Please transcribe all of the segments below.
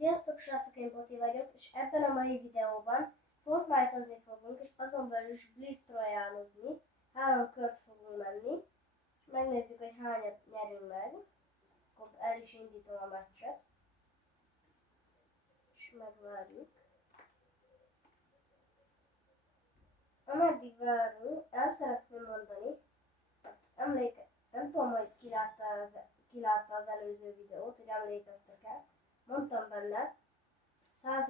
Sziasztok srácok, én Boti vagyok, és ebben a mai videóban Fortnite-ozni fogunk, és azon belül is Blitz Royale-ozni. 3 kört fogunk menni, és megnézzük, hogy hányat nyerünk meg. Akkor el is indítom a meccset, és megvárjuk. Ameddig várunk, el szeretném mondani, nem tudom, hogy ki látta az előző videót, hogy emlékeztek-e. Mondtam benne, 100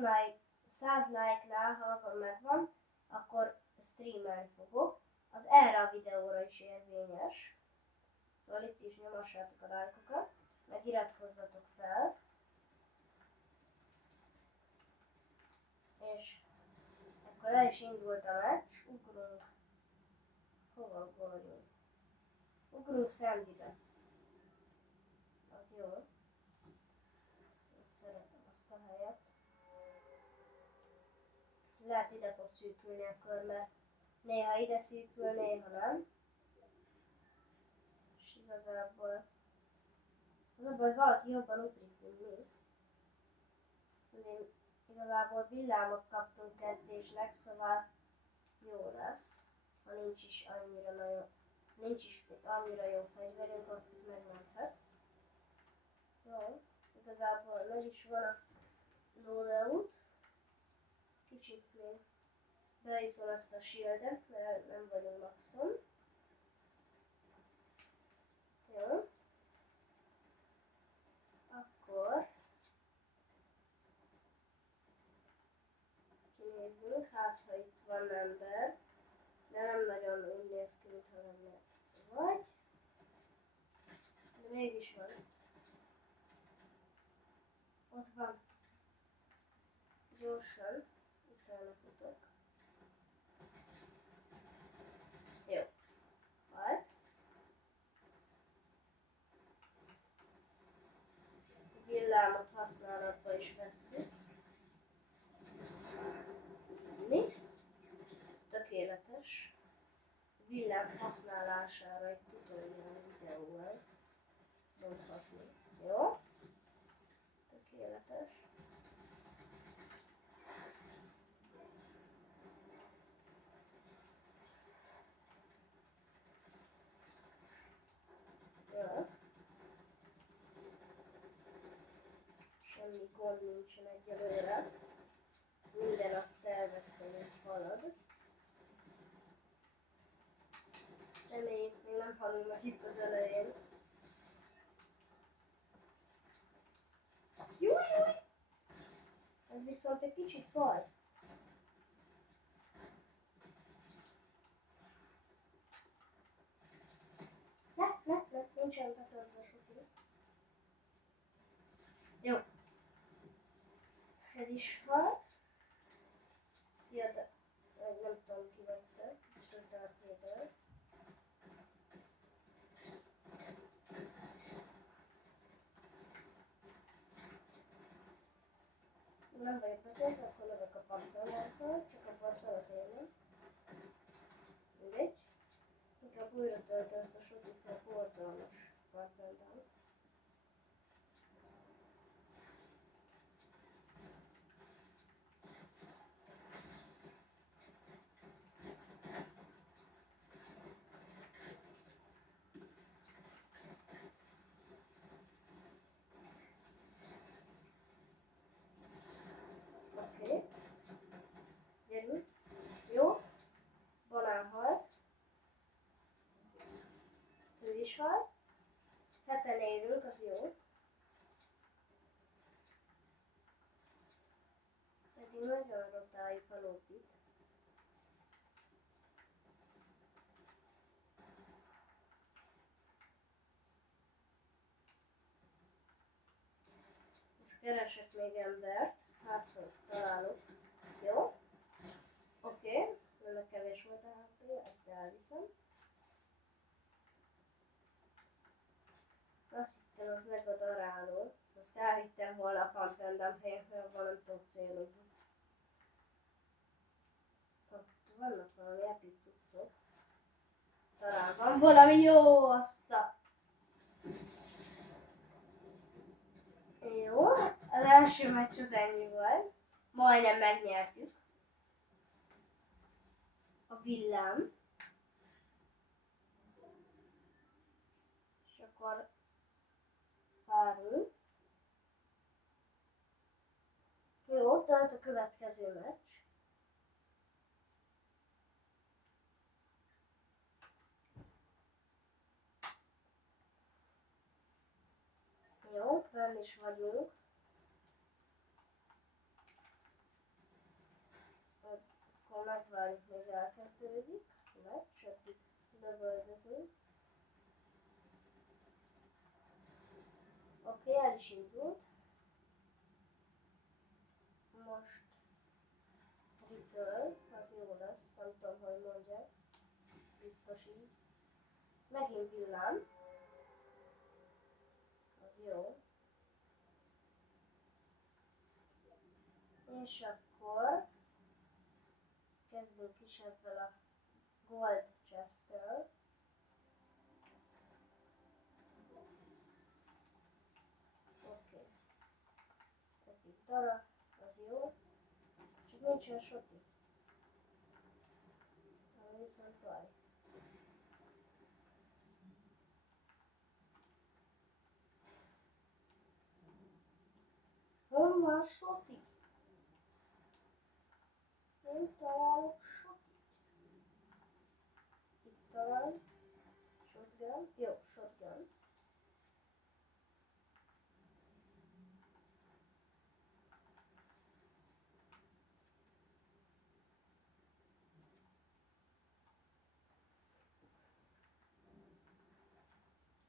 like-nál, ha azon megvan, akkor streamelni fogok. Az erre a videóra is érvényes. Szóval itt is nyomassátok a lájkokat, meg iratkozzatok fel. És akkor el is indult a meccs, ugrunk. Hova ugorjunk? Ugrunk Sandybe. Az jó. Én szeretem azt a helyet. Lehet ide fog szűkülni a kör, mert néha ide szűkül, néha nem. És igazából az a baj, hogy valaki jobban ugrik, mint mi. Igazából villámot kaptunk kezdésnek, szóval jó lesz. Ha nincs is annyira jó fegyverünk, akkor ez megmenthet. Jó, igazából meg is van a loadout. Kicsit még beiszom ezt a shieldet, mert nem vagyunk maxon. Jó. Akkor kinézzünk, hát ha itt van ember, de nem nagyon úgy néz ki, mintha lenne vagy. De mégis van. Ott van. Gyorsan. Utána futok. Jó. Hát. Villámot használatba is vesszük. Mi? Tökéletes. Villám használására egy tutorial videó ez. Mondhatni. Jó? Tökéletes. Jó. Semmi gond nincsen egyelőre. Minden a tervek szerint halad. Reméljük, még nem halunk meg itt az elején. Júj! Ez viszont egy kicsit baj. Ne, nincsen betöltve sok. Jó. Ez is halt. Szia, de nem tudom ki vagy te. Biztos Darth Vader. Nem vagyok betöltve, akkor lövök a patternával, csak abban szól az élmény. Mindegy. Inkább újra töltöm ezt a sotit, mert borzalmas patternával. Gyerünk. Jó. Banán halt. Ő is halt. Heten élünk, az jó. Pedig nagyon rotáljuk a lobbyt. Most keresek még embert. Hát szóval találok. Jó. Oké, nagyon kevés volt a HP, ezt elviszem. Azt hittem, az meg a daráló. Azt elvittem volna a Pantendem helyen, mert abban nem tudok célozni. Ott vannak valami epic cuccok. Talán van valami jó, azt a... Jó, első meccs az ennyi volt. Majdnem megnyertük. A villám. És akkor várunk. Jó, tehát a következő meccs. Jó, fenn is vagyunk. Akkor megvárjuk, még elkezdődik. Meccs, addig lövöldözünk. Oké, el is indult. Most return, az jó lesz, nem tudom, hogy mondják. Biztos így. Megint villám. Az jó. És akkor kezdünk is ebből a gold chest-tel. Oké. Egyik darab, az jó. Csak nincsen soti. Viszont baj. Hol van soti? Nem találok sotit. Itt talán. Shotgun. Jó, shotgun.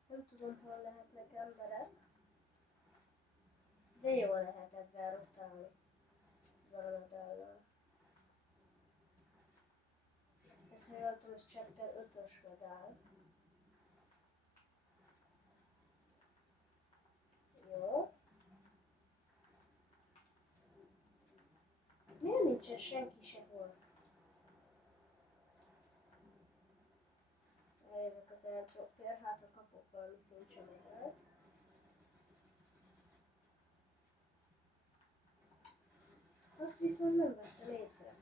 Nem tudom, hol lehetnek emberek. De jól lehet ebben rotálni. Zaradellel. Ez jól tudom, ez chapter 5-ös medál. Jó. Miért nincsen senki sehol? Eljövök az eltropér, hát ha kapok valami furcsa medált. Azt viszont nem vettem észre.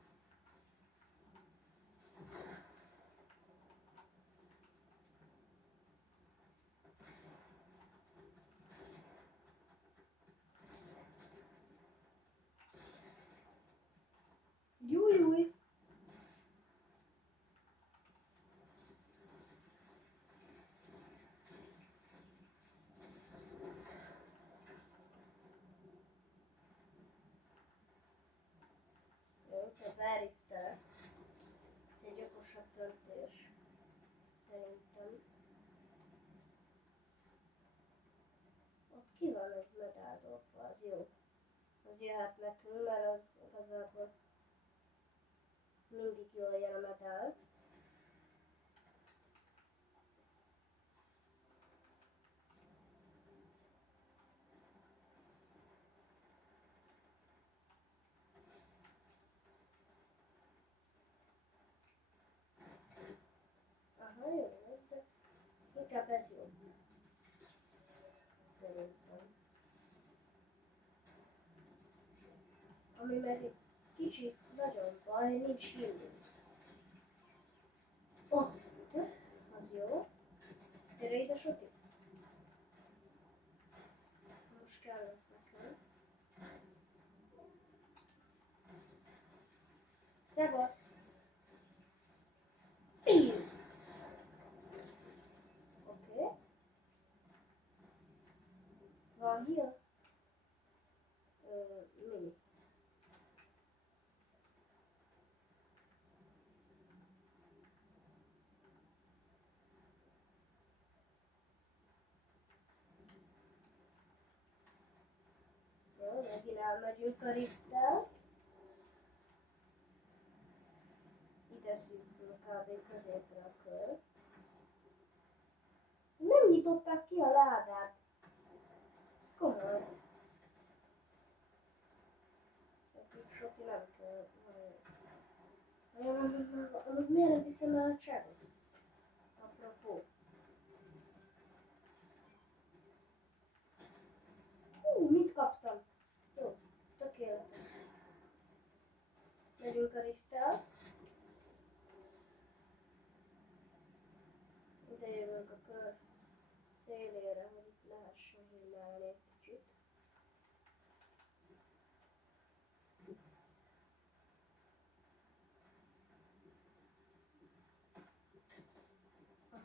Júj! Jó, te berittelek. Ez egy okosabb döntés. Szerintem. Ott ki van egy medál dolgba, az jó. Az jöhet nekünk, mert az igazából mindig jól jön a medál. Aha, jó lesz, de inkább ez jó. Szerintem. Ami meg egy kicsit nagyon baj, nincs healing. Ott, az jó. Gyere ide, Soti. Most kell lesz nekem. Szevasz! Oké. Van heal? Mini. Jó, megint elmegyünk a rifttel. Ide szűkül kb. Középre a kör. Nem nyitották ki a ládát. Ez komoly. Egy Soti nem kell. Amúgy miért nem viszem el a cságot? Apropó. Mit kaptam? Jó.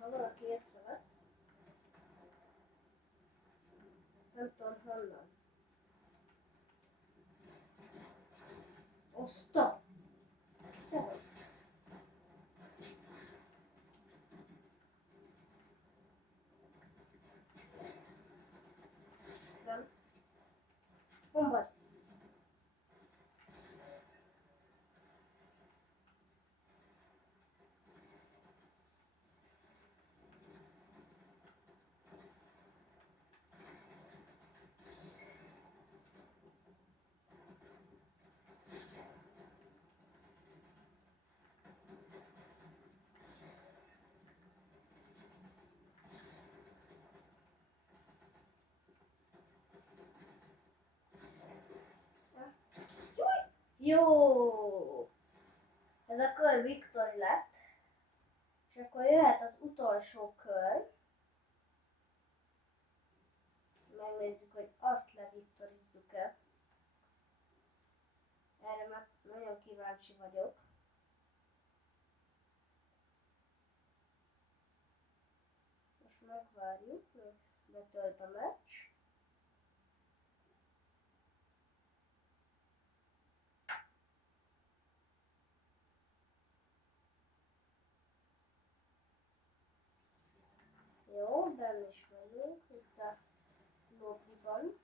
ha valaki észrevett, nem tudom honnan. Oszta! Szevasz! Nem. Hon vagy? Jó! Ez a kör Victory lett. És akkor jöhet az utolsó kör. Megnézzük, hogy azt leviktorizzuk-e. Erre már nagyon kíváncsi vagyok. Most megvárjuk, hogy betölt a meccs. Jó, benne is vagyunk, itt a lobbyban.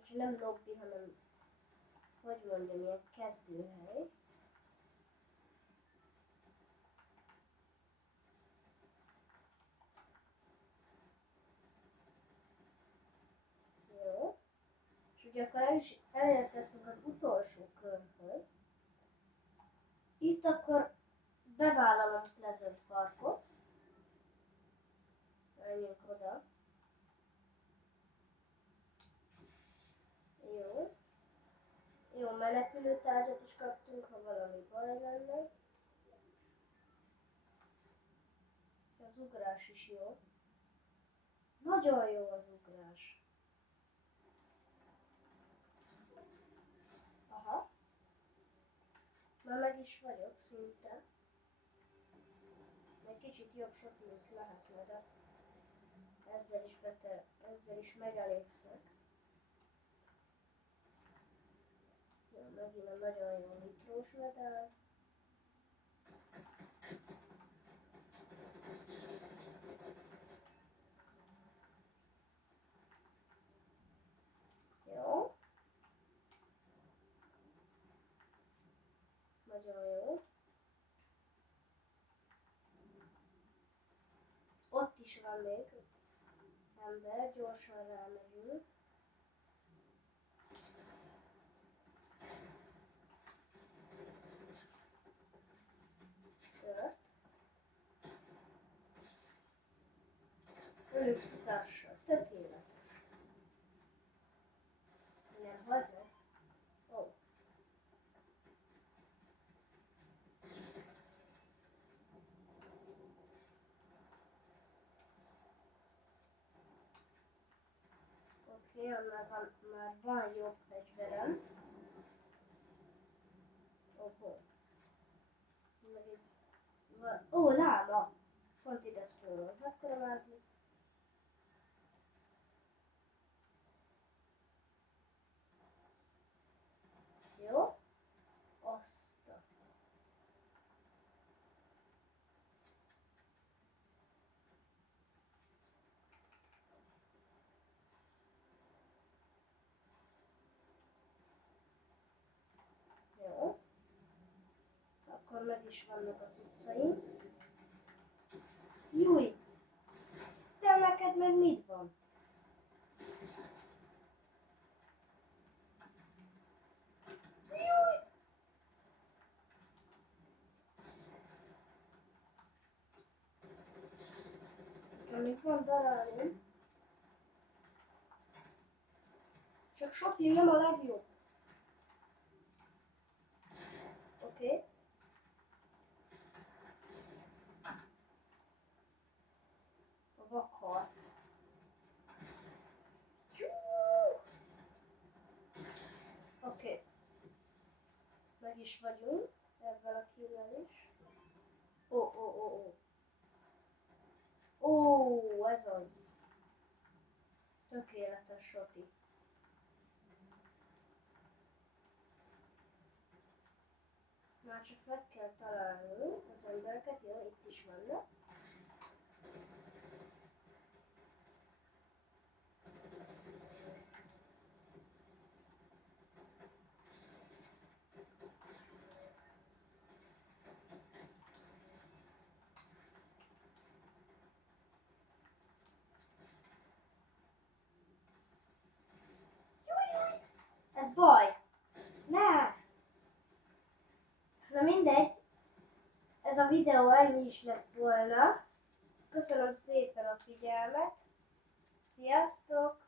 És nem lobby, hanem, hogy mondjam, ilyen kezdőhely. Jó. És ugye akkor elérkeztünk az utolsó körhöz. Itt akkor bevállalom a Pleasant Parkot. Menjünk oda. Jó. Jó, menekülőtárgyat is kaptunk, ha valami baj lenne. Az ugrás is jó. Nagyon jó az ugrás. Aha. Már meg is vagyok szinte. Egy kicsit jobb shotink lehetne, de ezzel is megelégszek. Jó, megint a nagyon jó nitrós medál. Jó. Nagyon jó. Ott is van még ember, gyorsan rámegyünk. Tört. Ölünk futással. Tökéletes. Nem vagy meg? Ó. Oké, már van jobb fegyverem. Ó, lába! Pont ide szólom. Megkoronázni. Jó? Azt. Jó. Akkor meg is vannak a cuccaim. Júj! Te neked meg mit van? Júj! Amíg van darálni. Csak shotim nem a legjobb. Oké. A vakharc. Oké. Meg is vagyunk. Ebben a killel is. Ó. Ó, ez az. Tökéletes soti. Már csak meg kell találni az embereket, jó, itt is vannak. Ez baj! Ne! Na mindegy, ez a videó ennyi is lett volna. Köszönöm szépen a figyelmet. Sziasztok!